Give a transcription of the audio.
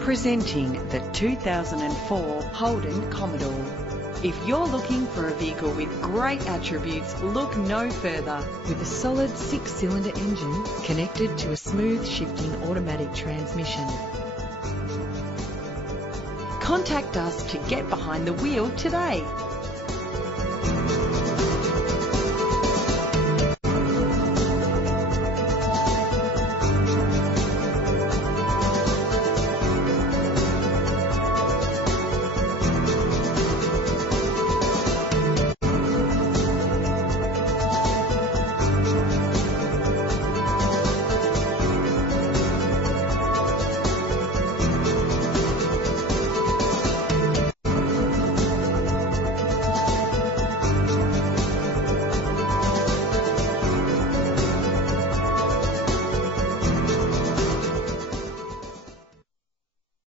Presenting the 2004 Holden Commodore. If you're looking for a vehicle with great attributes, look no further. With a solid 6-cylinder engine connected to a smooth shifting automatic transmission. Contact us to get behind the wheel today.